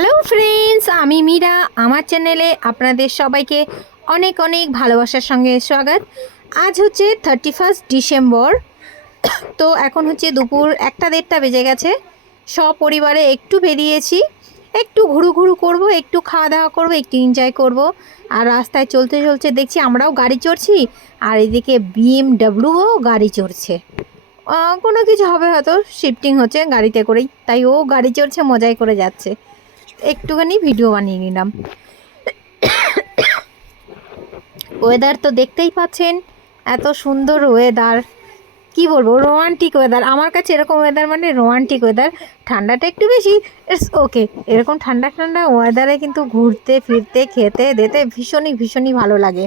Hello friends আমি মীরা। আমার চ্যানেলে আপনাদের সবাইকে অনেক অনেক ভালোবাসার সঙ্গে স্বাগত। আজ হচ্ছে থার্টি ফার্স্ট ডিসেম্বর তো এখন হচ্ছে দুপুর একটা দেড়টা বেজে গেছে। সপরিবারে একটু বেরিয়েছি। একটু ঘুরু ঘুরু করব, একটু খাওয়া দাওয়া করব, একটু এনজয় করব। আর রাস্তায় চলতে চলতে দেখছি আমরাও গাড়ি চড়ছি, আর এদিকে বিএমডাব্লিউও গাড়ি চড়ছে। কোনো কিছু হবে হয়তো শিফটিং হচ্ছে গাড়িতে করেই। তাই ও গাড়ি চড়ছে, মজাই করে যাচ্ছে। একটুখানি ভিডিও বানিয়ে নিলাম। ওয়েদার তো দেখতেই পাচ্ছেন, এত সুন্দর ওয়েদার কি বলব রোমান্টিক ওয়েদার আমার কাছে এরকম ওয়েদার মানে রোমান্টিক ওয়েদার ঠান্ডাটা একটু বেশি ইটস ওকে এরকম ঠান্ডা ঠান্ডা ওয়েদারে কিন্তু ঘুরতে, ফিরতে, খেতে, দিতে ভীষণই ভীষণই ভালো লাগে।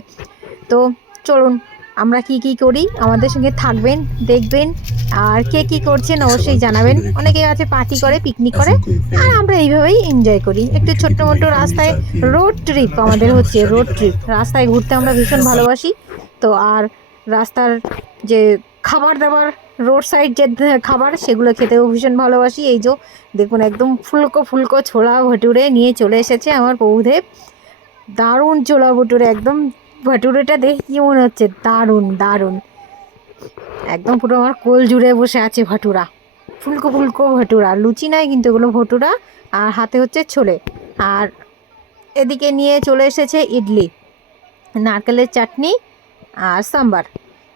তো চলুন আমরা কি কি করি? আমাদের সঙ্গে থাকবেন দেখবেন আর কে কি করছেন অবশ্যই জানাবেন। অনেকে আছে পার্টি করে পিকনিক করে আর আমরা এইভাবেই এনজয় করি। একটু ছোট্ট মোটো রাস্তায় রোড ট্রিপ আমাদের হচ্ছে রোড ট্রিপ রাস্তায় ঘুরতে আমরা ভীষণ ভালোবাসি। তো আর রাস্তার যে খাবার দাবার রোড সাইড যে খাবার সেগুলো খেতেও ভীষণ ভালোবাসি। এই যে দেখুন একদম ফুলকো ফুলকো ছোলা ভটুরে নিয়ে চলে এসেছে আমার প্রভুদেব দারুণ ছোলা ভটুরে একদম ভটুরেটা দেখে কি মনে হচ্ছে? দারুণ দারুণ। একদম পুরো আমার কোল জুড়ে বসে আছে ভাটুরা। ফুলকো ফুলকো ভাটুরা। লুচি নয় কিন্তু এগুলো ভটুরা। আর হাতে হচ্ছে ছোলে। আর এদিকে নিয়ে চলে এসেছে ইডলি। নারকেলের চাটনি আর সাম্বার।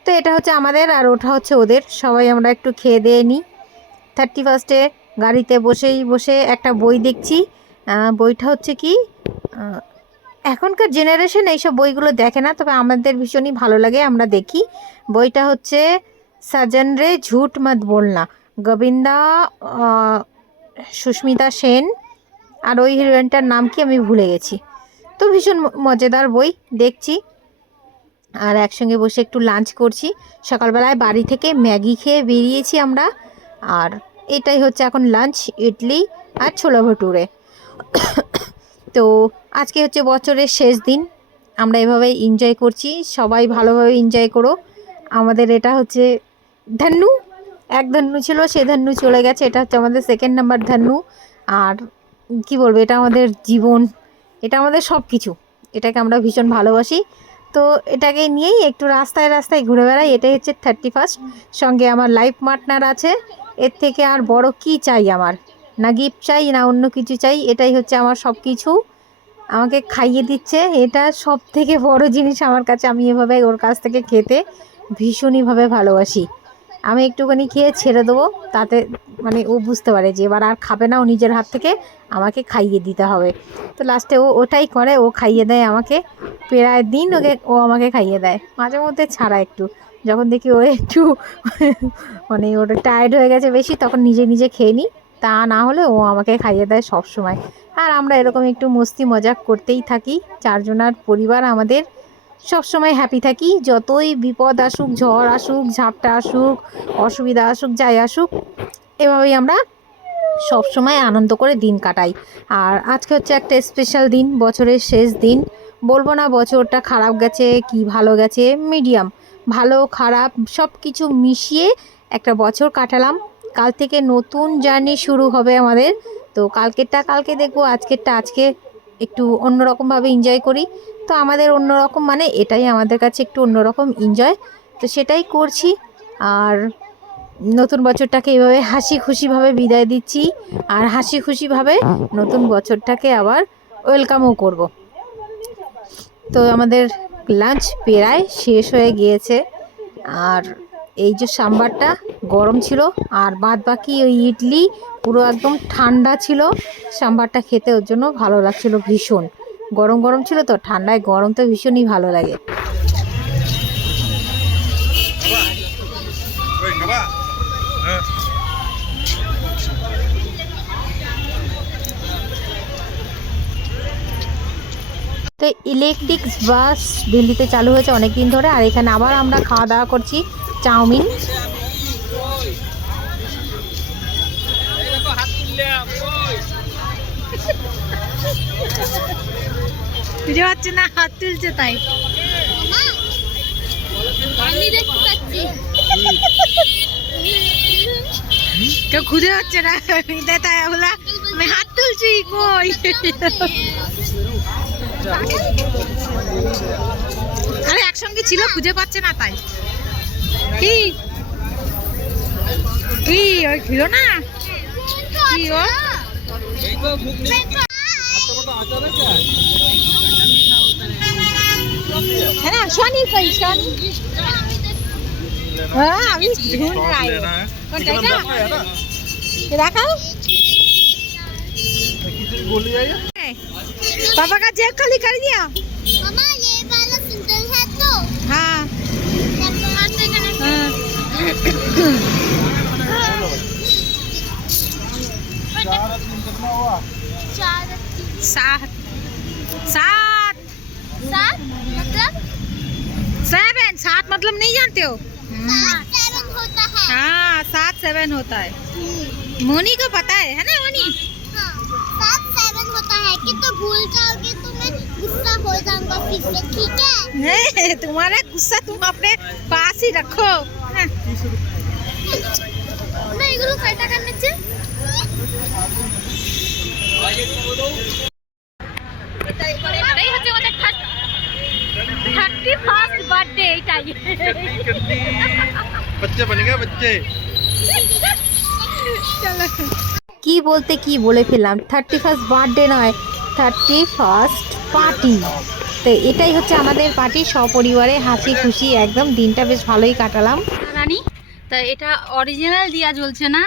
তো এটা হচ্ছে আমাদের আর ওটা হচ্ছে ওদের। সবাই আমরা একটু খেয়ে দিয়ে নিই। থার্টি ফার্স্টে গাড়িতে বসেই বসে একটা বই দেখছি। বইটা হচ্ছে কি? এখনকার জেনারেশন এইসব বইগুলো দেখে না, তবে আমাদের ভীষণই ভালো লাগে, আমরা দেখি। বইটা হচ্ছে সাজন রে ঝুট মত বলনা, গোবিন্দা সুস্মিতা সেন আর ওই হিরোইনটার নাম কি আমি ভুলে গেছি। তো ভীষণ মজাদার বই, দেখছি। আর একসঙ্গে বসে একটু লাঞ্চ করছি। সকালবেলায় বাড়ি থেকে ম্যাগি খেয়ে বেরিয়েছি আমরা। আর এটাই হচ্ছে এখন লাঞ্চ ইডলি আর ছোলা ভটুরে তো আজকে হচ্ছে বছরের শেষ দিন। আমরা এভাবে এনজয় করছি। সবাই ভালোভাবে এনজয় করো। আমাদের এটা হচ্ছে ধান্নু। এক ধান্নু ছিল, সে ধান্নু চলে গেছে। এটা হচ্ছে আমাদের সেকেন্ড নাম্বার ধান্নু। আর কি বলব, এটা আমাদের জীবন। এটা আমাদের সব কিছু এটাকে আমরা ভীষণ ভালোবাসি। তো এটাকে নিয়েই একটু রাস্তায় রাস্তায় ঘুরে বেড়াই। এটাই হচ্ছে থার্টি ফার্স্ট সঙ্গে আমার লাইফ পার্টনার আছে। এর থেকে আর বড় কি চাই আমার? না গিফট চাই, না অন্য কিছু চাই, এটাই হচ্ছে আমার সব কিছু আমাকে খাইয়ে দিচ্ছে। এটা সব থেকে বড় জিনিস আমার কাছে। আমি এভাবে ওর কাছ থেকে খেতে ভীষণইভাবে ভালোবাসি। আমি একটুখানি খেয়ে ছেড়ে দেবো। তাতে মানে ও বুঝতে পারে যে এবার আর খাবে না। ও নিজের হাত থেকে আমাকে খাইয়ে দিতে হবে। তো লাস্টে ও ওটাই করে। ও খাইয়ে দেয় আমাকে। প্রায় দিন ওকে, ও আমাকে খাইয়ে দেয়। মাঝে মধ্যে ছাড়া একটু। যখন দেখি ও একটু মানে ওটা টায়ার্ড হয়ে গেছে বেশি, তখন নিজে নিজে খেয়ে নিই। তা না হলে ও আমাকে খাইয়ে দেয় সব সময় আর আমরা এরকম একটু মস্তি মজাক করতেই থাকি। চারজনার পরিবার আমাদের সব সময় হ্যাপি থাকি। যতই বিপদ আসুক, ঝড় আসুক, ঝাপটা আসুক, অসুবিধা আসুক, যাই আসুক, এভাবেই আমরা সব সময় আনন্দ করে দিন কাটাই। আর আজকে হচ্ছে একটা স্পেশাল দিন, বছরের শেষ দিন। বলব না বছরটা খারাপ গেছে, কি ভালো গেছে মিডিয়াম ভালো, খারাপ সব কিছু মিশিয়ে একটা বছর কাটালাম। কাল থেকে নতুন জার্নি শুরু হবে আমাদের। তো কালকেরটা কালকে দেখব, আজকেরটা আজকে একটু অন্যরকমভাবে এনজয় করি। তো আমাদের অন্যরকম মানে এটাই আমাদের কাছে একটু অন্যরকম এনজয় তো সেটাই করছি। আর নতুন বছরটাকে এইভাবে হাসি খুশিভাবে বিদায় দিচ্ছি। আর হাসি খুশিভাবে নতুন বছরটাকে আবার ওয়েলকামও করব। তো আমাদের লাঞ্চ প্রায় শেষ হয়ে গিয়েছে। আর এই যে সাম্বারটা গরম ছিল আর বাদ বাকি ওই ইডলি পুরো একদম ঠান্ডা ছিল। সাম্বারটা খেতে ওর জন্য ভালো লাগছিল ভীষণ। গরম গরম ছিল তো, ঠান্ডায় গরম তো ভীষণই ভালো লাগে. তো ইলেকট্রিক বাস দিল্লিতে চালু হয়েছে অনেক দিন ধরে, আর এখানে আবার আমরা খাওয়া দাওয়া করছি, চাউমিন। বুঝতে পাচ্ছে না, হাত তুলছে তাই। কেউ খুঁজে হচ্ছে না। তাই বলা আমি হাত তুলছি, কই? আরে, একসঙ্গে ছিল, খুঁজে পাচ্ছে না তাই। কি? কি ওই ছিল না? কি, ও? है ना? शनि कहीं शनि हाँ अभी ढूंढ रहा है कौन कैसा रखा पापा का जेब खाली कर दिया। मामा ये वाला सुंदर है तो। हाँ।, हाँ। सात। सात। सात? मतलब? सेवन सात मतलब नहीं जानते हो? सात सेवन होता है। हाँ सात सेवन होता है। मोनी को पता है है ना मोनी? हाँ, होता है कि तो भूल जाओगे तो गुस्सा हो जाऊँगा फिर से ठीक है? नहीं तुम्हारा गुस्सा तुम अपने पास ही रखो। हाँ। करने বার্থডে এইটাই कितनी बच्चे बन गए बच्चे কি বলতে কি বলে ফেললাম থার্টি ফার্স্ট বার্থডে নয় থার্টি ফার্স্ট পার্টি তো এটাই হচ্ছে আমাদের পার্টি সপরিবারে হাসি খুশি একদম দিনটা বেশ ভালোই কাটালাম রানী তা এটা অরিজিনাল দিয়া জ্বলছে না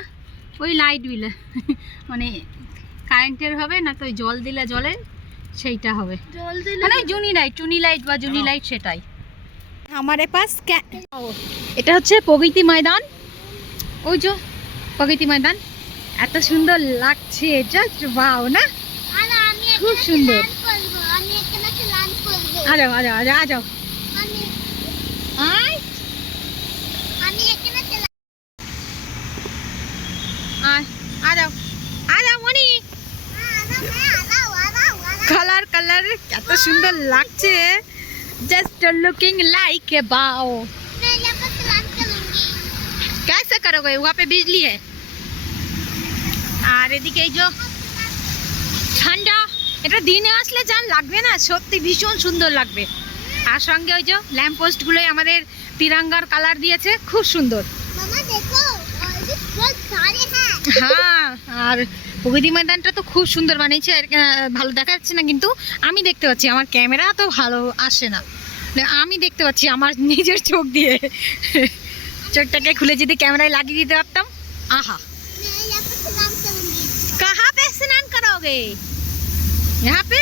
ওই লাইট বিলে মানে কারেন্টের হবে না তো ওই জল দিলে জলে সেইটা হবে জল দিলে মানে ওই জুনি লাইট টুনি লাইট বা জুনি লাইট সেটাই আমারে পাস এটা হচ্ছে প্রগতি ময়দান। ওই যে প্রগতি ময়দান। এত সুন্দর লাগছে জাস্ট বাও না? খুব সুন্দর। স্নান করব আমি এখানে স্নান করব। আ যাও আ যাও আ যাও, আ যাও। আমি আয়। আমি এখানে স্নান আয় আ যাও। আ যাও মনি কালার কালার এত সুন্দর লাগছে। just looking like a wow मैं यहाँ पर स्नान करूंगी कैसे करोगे वहाँ पे बिजली है আর এদিকে এই যে ঠান্ডা এটা দিনে আসলে যান লাগবে না সত্যি ভীষণ সুন্দর লাগবে আর সঙ্গে ওই যে ল্যাম্প পোস্টগুলোই আমাদের তিরঙ্গার কালার দিয়েছে খুব সুন্দর मामा देखो और भी बहुत सारे हैं হ্যাঁ আর প্রগতি ময়দানটা তো খুব সুন্দর বানিয়েছে আর, আহ, ভালো দেখা যাচ্ছে না কিন্তু আমি দেখতে পাচ্ছি আমার ক্যামেরা তো ভালো আসে না না, আমি দেখতে পাচ্ছি আমার নিজের চোখ দিয়ে চোখটাকে খুলে যদি ক্যামেরায় লাগিয়ে দিতে পারতাম আহা मैं यहाँ पर स्नान करूंगी कहाँ पे स्नान करोगे यहाँ पे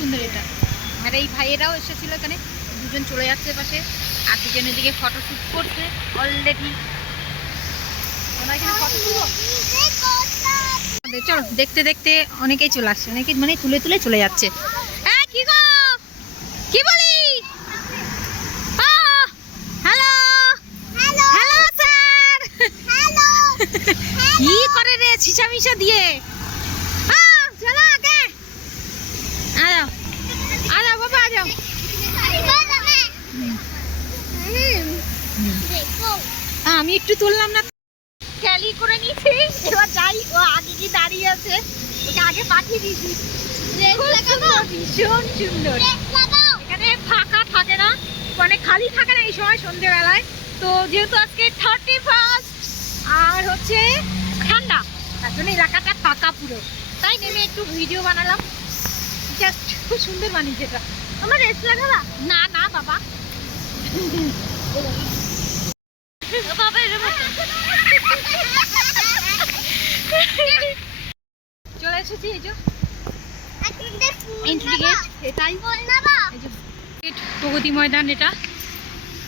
সুন্দর এটা। আর এই ভাইয়েরাও এসেছিল এখানে দুজন চলে যাচ্ছে পাশে আর দুজনের দিকে ফটোশ্যুট করছে অলরেডি চলো দেখতে দেখতে অনেকেই চলে আসছে অনেকে মানে তুলে তুলে চলে যাচ্ছে। হ্যাঁ, কি গো? দিয়ে? একটু তুললাম না। ক্যালি করে নিয়েছি। এবার যাই ও আগে কি দাঁড়িয়ে আছে। ওকে আগে পাঠিয়ে দিয়েছি। লাগাবো? ভীষণ সুন্দর। এখানে ফাঁকা থাকে না মানে খালি থাকে না এই সময় সন্ধেবেলায়। তো যেহেতু আজকে থার্টি ফার্স্ট আর হচ্ছে ঠান্ডা তার জন্য এলাকাটা ফাঁকা পুরো। তাই নেমে একটু ভিডিও বানালাম। জাস্ট খুব সুন্দর বানিয়েছে এটা। আমার রেস্ট লাগালা? না না বাবা। চলে এসেছি এই যে। এন্ট্রি গেট এটাই। বল না বা এই যে গেট প্রগতি ময়দান এটা।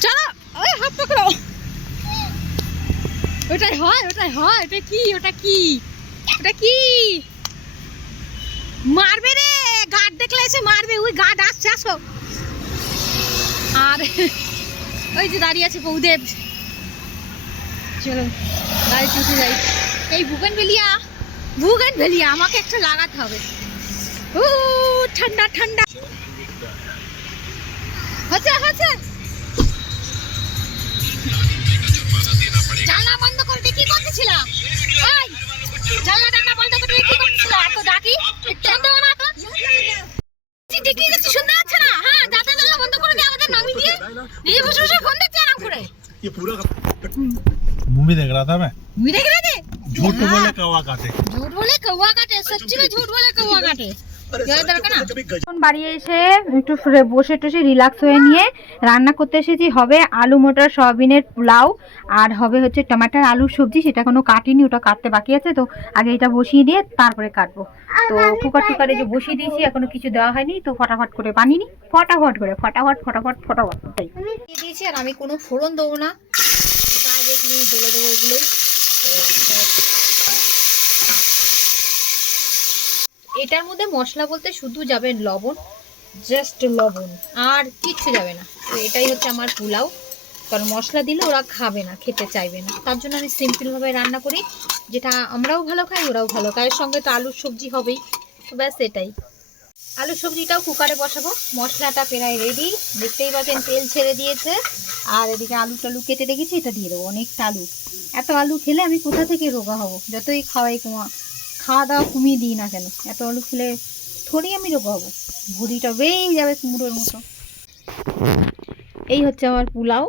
চলো ওই হাত পকড়ো ওটাই হয় ওটাই হয় ওটা কি ওটা কি? ওটা কি? মারবে রে গার্ড দেখলে এসে মারবে ওই গার্ড আসছে আসো। আর ওই যে দাঁড়িয়ে আছে বৌদেব। চলো গাড়ি চুটে যাই। এই ভুগেন ভেলিয়া ভুগেন ভেলিয়া আমাকে একটা লাগাতে হবে। ও ঠান্ডা ঠান্ডা। হচ্ছে হচ্ছে। জানলা বন্ধ করে কি করতেছিলাম? জানলা টান্না বন্ধ করে কি করতেছিলাম? এত ডাকি ঠান্ডা হ্যাঁ, বন্ধ করে দিয়ে আমাদের নামিয়ে দিয়ে मूवी देख रहा था मैं মুই দেখে রে झूठ तो बोले कौवा काटे ঝুট বলে কৌয়া কাটে সত্যি में ঝুট বলে কৌয়া কাটে জয় দরকার না এখন বাড়ি এসে একটু ফ্রে- বসে টসে রিল্যাক্স হয়ে নিয়ে রান্না করতে এসেছি হবে আলু মটর সয়াবিনের পোলাও আর হবে হচ্ছে টমেটোর আলুর সবজি সেটা কোনো কাটিনি ওটা কাটতে বাকি আছে তো আগে এটা বসিয়ে দিয়ে তারপরে কাটবো তো কুকার টুকারে যে বসিয়ে দিয়েছি এখনো কিছু দেওয়া হয়নি তো ফটাফট করে বানিয়ে নি ফটাফট করে ফটাফট ফটাফট ফটাফট তাই দিয়ে দিয়েছি আর আমি কোনো ফোড়ন দেবো না ডাইরেক্টলি ঢেলে দেবো এগুলোই এটার মধ্যে মশলা বলতে শুধু যাবে লবণ জাস্ট লবণ, আর কিচ্ছু যাবে না। তো এটাই হচ্ছে আমার পোলাও। কারণ মশলা দিলে ওরা খাবে না, খেতে চাইবে না। তার জন্য আমি সিম্পলভাবে রান্না করি, যেটা আমরাও ভালো খাই, ওরাও ভালো এর সঙ্গে তো আলুর সবজি হবেই। ব্যাস এটাই। আলুর সবজিটাও কুকারে বসাবো। মশলাটা প্রায় রেডি দেখতেই পাচ্ছেন তেল ছেড়ে দিয়েছে। আর এদিকে আলু টালু কেটে রেখেছি এটা দিয়ে দেবো। অনেকটা আলু। এত আলু খেলে আমি কোথা থেকে রোগা হব? যতই খাওয়াই কমা খাওয়া দাওয়া কমিয়ে দিই না কেন? এত আলু খেলে থোড়ি আমি রোগা হব। ভুড়িটা বেই যাবে কুমড়োর মতো। এই হচ্ছে আমার পোলাও।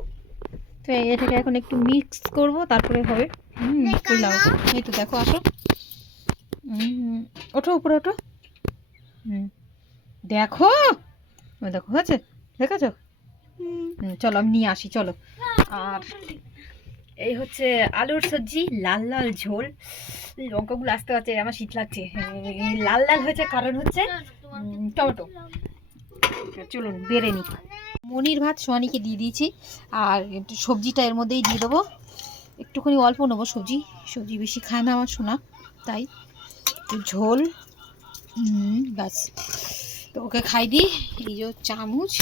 তো এটাকে এখন একটু মিক্স করব তারপরে হবে। হুম পোলাও। এই তো দেখো আসো। হুম। ওঠো উপরে ওঠো। হুম। দেখো। দেখো হয়েছে? দেখেছ? হুম, চলো আমি নিয়ে আসি চলো। আর এই হচ্ছে আলুর সবজি লাল লাল ঝোল। লঙ্কাগুলো আসতে পারছে আমার শীত লাগছে। লাল লাল হয়েছে কারণ হচ্ছে টমেটো। চলুন বেড়ে নি মনির ভাত সোয়ানিকে দিয়ে দিয়েছি আর একটু সবজিটা এর মধ্যেই দিয়ে দেবো। একটুখানি অল্প নেব সবজি। সবজি বেশি খায় না আমার সোনা তাই। ঝোল হুম ব্যাস। তো ওকে খাই দিই এই যে চামচ।